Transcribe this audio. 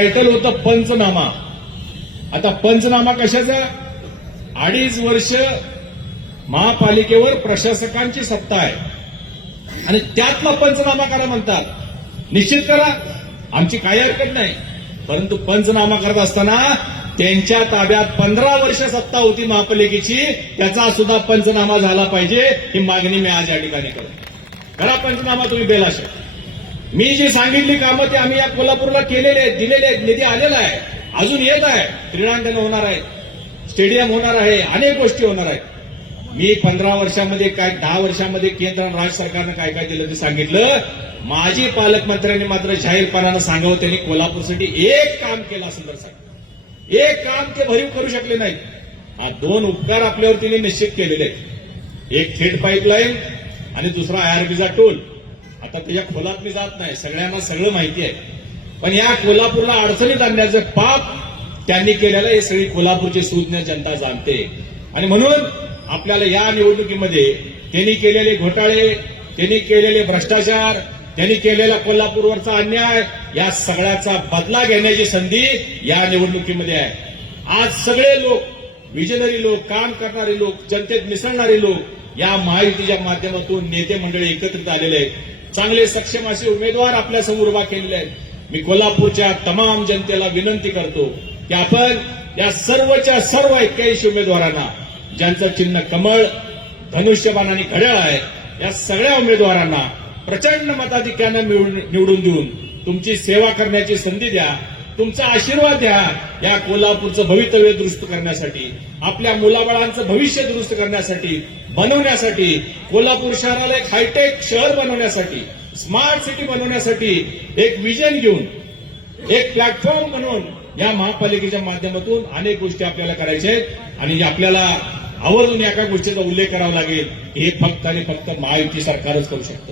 Title होतं पंचनामा. आता पंचनामा कशाचा? अडीच वर्ष महापालिकेवर प्रशासकांची सत्ता आहे. आणि त्यातला पंचनामा करा म्हणतात. निश्चित करा. आमची काही हरकत नाही. परंतु पंचनामा करत असताना त्यांच्या ताब्यात पंधरा वर्ष सत्ता होती महापालिकेची. त्याचा सुद्धा पंचनामा झाला पाहिजे ही मागणी मी आज या ठिकाणी करतो. करा पंचनामा तुम्ही बेलाशा. मी जी सांगितली कामं ती आम्ही या कोल्हापूरला केलेले आहेत दिलेले आहेत निधी आलेला आहे. अजून येत आहे. क्रीडांगण होणार आहे. स्टेडियम होणार आहे. अनेक गोष्टी होणार आहेत. मी पंधरा वर्षामध्ये काय दहा वर्षामध्ये केंद्र आणि राज्य सरकारनं काय काय दिलं ते सांगितलं. माजी पालकमंत्र्यांनी मात्र जाहीरपणानं सांगावं त्यांनी कोल्हापूरसाठी एक काम केलं असेल तर सांग. एक काम ते भरीव करू शकले नाही हा दोन उपकार आपल्यावर तिने निश्चित केलेले आहेत. एक थेट पाईपलाईन आणि दुसरा आयआरबीचा टोल आता त्याच्या खोलात मी जात नाही. सगळ्यांना सगळं माहिती आहे. पण या कोल्हापूरला अडचणीत आणण्याचं पाप त्यांनी केलेलं हे सगळी कोल्हापूरची सुज्ञ जनता जाणते. आणि म्हणून आपल्याला या निवडणुकीमध्ये त्यांनी केलेले घोटाळे त्यांनी केलेले भ्रष्टाचार त्यांनी केलेला कोल्हापूरवरचा अन्याय या सगळ्याचा बदला घेण्याची संधी या निवडणुकीमध्ये आहे. आज सगळे लोक विजनरी लोक काम करणारे लोक जनतेत मिसळणारे लोक या महायुतीच्या माध्यमातून नेते मंडळी एकत्रित आलेले आहेत. चांगले सक्षम असे उमेदवार आपल्यासमोर उभा केलेले आहेत. मी कोल्हापूरच्या तमाम जनतेला विनंती करतो की आपण या सर्वच्या सर्व एक्क्याऐंशी उमेदवारांना ज्यांचं चिन्ह कमळ धनुष्यबाण आणि घड्याळ आहे या सगळ्या उमेदवारांना प्रचंड मताधिक्यानं निवडून देऊन तुमची सेवा करण्याची संधी द्या. तुमचा आशीर्वाद द्या या कोल्हापूरचं भवितव्य दुरुस्त करण्यासाठी आपल्या मुलाबाळांचं भविष्य दुरुस्त करण्यासाठी बनवण्यासाठी कोल्हापूर शहराला एक हायटेक शहर बनवण्यासाठी स्मार्ट सिटी बनवण्यासाठी एक विजन घेऊन एक प्लॅटफॉर्म बनवून या महापालिकेच्या माध्यमातून अनेक गोष्टी आपल्याला करायच्या आहेत. आणि आपल्याला आवर्जून एका गोष्टीचा उल्लेख करावा लागेल हे फक्त आणि फक्त महायुती सरकारच करू शकतं.